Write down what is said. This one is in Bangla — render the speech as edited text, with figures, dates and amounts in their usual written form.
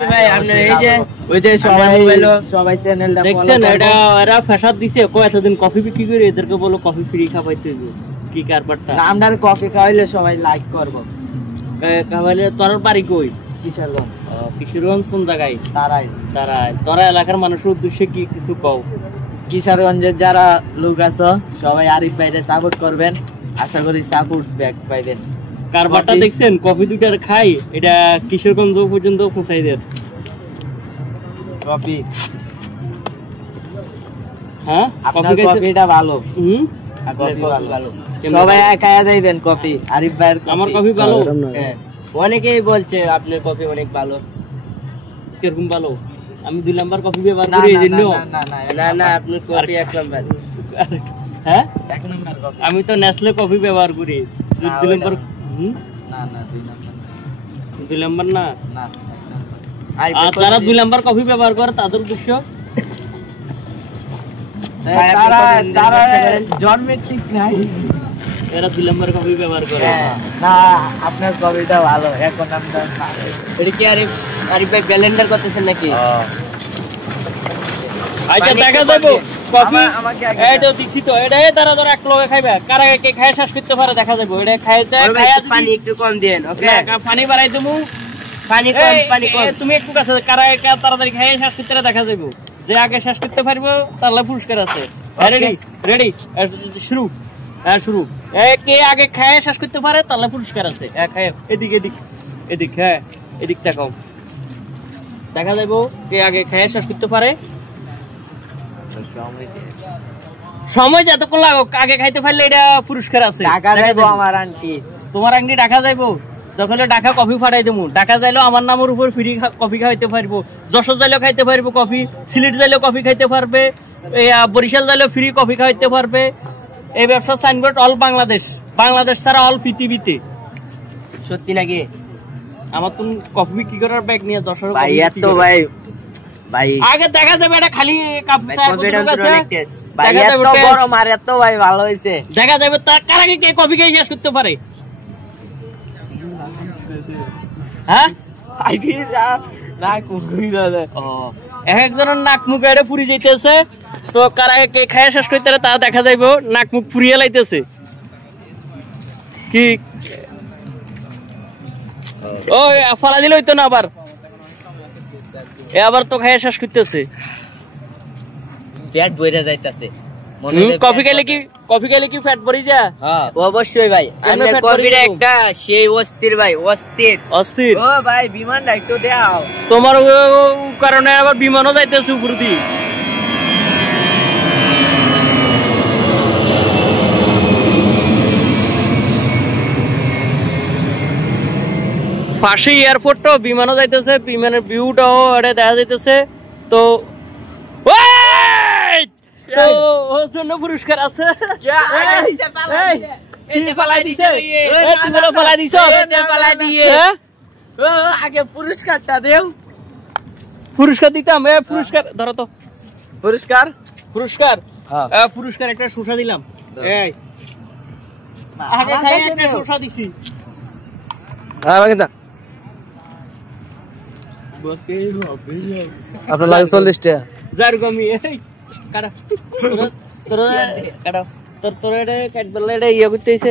ভাই আপনি এই যে ওই যে সবাই চ্যানেলটা দেখছেন, এটা এরা ফ্যাশন দিছে কো এতদিন কফি বিক্রি করে এদেরকে বলো কফি ফ্রি খাওয়াইতে হইব। কি কারবারটা আমরার কফি খাওয়াইলে সবাই লাইক করব। খাওয়াইলে তোর বাড়ি কই? কিশোরগঞ্জ। কিশোরগঞ্জ কোন জায়গায়? তারাই তোরা এলাকার মানুষের উদ্দেশ্যে কি কিছু কও? কিশোরগঞ্জের যারা লোক আছে সবাই আরিফ ভাইরে সাপোর্ট করবেন, আশা করি সাপোর্ট ব্যাক পাইবেন। কারবারটা দেখছেন, কফি দুটার খাই এটা কিশোরগঞ্জ পর্যন্ত পৌঁছাই দেন কফি। হ্যাঁ আপনার কফিটা ভালো। ভালো সবাই খায়া যাইবেন কফি। আরিফ ভাইয়ের আমার কফি ভালো। হ্যাঁ অনেকেই বলছে আপনার কফি অনেক ভালো। কিরকম ভালো? আমি 2 নাম্বার কফি ব্যবহার করি এইজন্য। না আপনার কফি 1 নাম্বার। হ্যাঁ 1 নাম্বার কফি। আমি তো নেসলে কফি ব্যবহার করি। 2 নাম্বার না 2 নাম্বার। 2 নাম্বার না। আর যারা 2 নাম্বার কফি ব্যবহার করে তাদের উদ্দেশ্য তারা জন্মের ঠিক নাই, এরা 2 নাম্বার কফি ব্যবহার করে। না আপনার কফিটা ভালো। 1 নাম্বার। এটা কি আরিফ ভাই ব্লেন্ডার করতেছেন নাকি? আচ্ছা দেখা যাবো কফি। এইটা দিছি তো, এটা তারা ধর এক লগে খাইবে, কারা কে খায় শেষ করতে পারে দেখা যাবো। এটা খাইতে পানি একটু কম দেন। ওকে পানি বাড়াই দেবো। পানি কম তুমি একটু কাছে কারা তাড়াতাড়ি খাইয়ে শেষ করতে দেখা যাবো। যে আগে শেষ করতে পারবো তার পুরস্কার আছে। রেডি শুরু। শুরু। কে আগে খায় শেষ করতে পারে তার পুরস্কার আছে। এদিক হ্যাঁ এদিক দেখাও, দেখা যাবো কে আগে খায় শেষ করতে পারে। সময় যতক্ষণ লাগুক আগে খাইতে পারলে এটা পুরস্কার আছে। আমার আন্টি তোমার আন্টি ঢাকা যাইবো, যখন ঢাকা কফি ফাটাই দেবো। ঢাকা যাইলেও আমার নামের উপর ফ্রি কফি খাইতে পারবো। যশোর যাইলেও খাইতে পারবো কফি, সিলেট যাইলেও কফি খাইতে পারবে, বরিশাল যাইলেও ফ্রি কফি খাইতে পারবে। এই ব্যবসা সাইনবোর্ড অল বাংলাদেশ ছাড়া অল পৃথিবীতে। সত্যি নাকি? আমার তো কফি বিক্রি করার ব্যাগ নিয়ে যশোর ভাই আগে দেখা যাবে এটা খালি ভালো হয়েছে। দেখা যাবে তার কার আগে কে কফি খেয়ে শেষ করতে পারে। হ্যাঁ একজনের নাক মুখ এটা পুরি যাইতেছে, তো কার আগে কে খায় শেষ করতে তা দেখা যাইবো। নাক মুখ পুরিয়ে লাইতেছে কি ও ফলা দিল হইতো না, আবার তো খায় শেষ করতেছে। পেট ভরে যাইতেছে। কফি খাইলে কি ফ্যাট ভরে যা? অবশ্যই ভাই। কফিটা একটা সেই অস্থির ভাই, অস্থির। ও ভাই বিমানটা একটু দাও। তোমার কারণে আবার বিমানও যাইতেছে উপর দিয়ে। পাশে এয়ারপোর্টটাও বিমানও যাইতেছে, বিমানের ভিউটাও এটা দেখা যাইতেছে। তো ওর জন্য পুরস্কার আছে। আগে পুরস্কারটা দেও। পুরস্কার দিতাম। পুরস্কার ধরো তো। পুরস্কার একটা শসা দিলাম। একটা শসা দিছি। আপনার লাগে 40 টাকা। যার কমি তোরা এটা কাটবলে এটা ইয়ে করতেছে।